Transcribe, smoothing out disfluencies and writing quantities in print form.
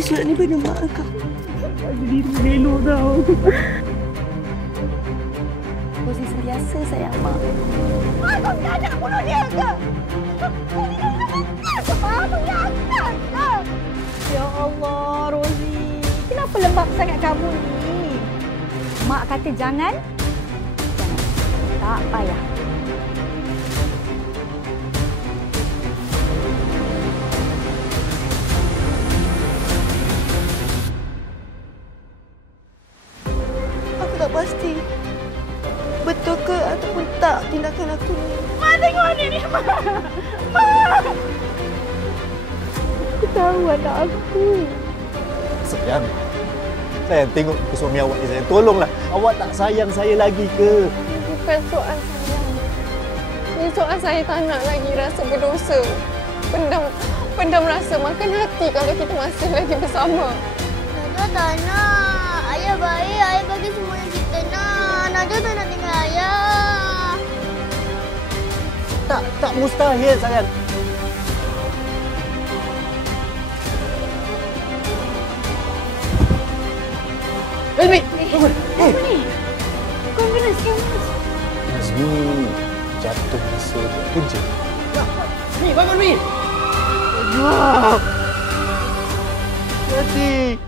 bagi surat ni pada mak kau. Bagi diri Melo tau. Posisi biasa sayang mak. Mak, kau nak bunuh dia ke? Ya Allah, Rozi. Kenapa lembab sangat kamu ni? Mak kata jangan. Tak payah. Aku tak pasti betul ke ataupun tak tindakan aku ni. Mak, tengok ni Mak. Mak. Aku tahu anak aku. Sayang, tengok ke suami awak ni sayang. Tolonglah, awak tak sayang saya lagi ke? Bukan soal sayang. Ini soal saya tak nak lagi rasa berdosa. Pendam rasa makan hati kalau kita masih lagi bersama. Najwa tak nak. Ayah baik. Ayah bagi semua yang kita nak. Najwa tak nak tinggal ayah. Tak mustahil sayang. Elmi! Confidence. Nazmi jatuh masa kerja. Mi, bangun Mi! Najwa! Hati!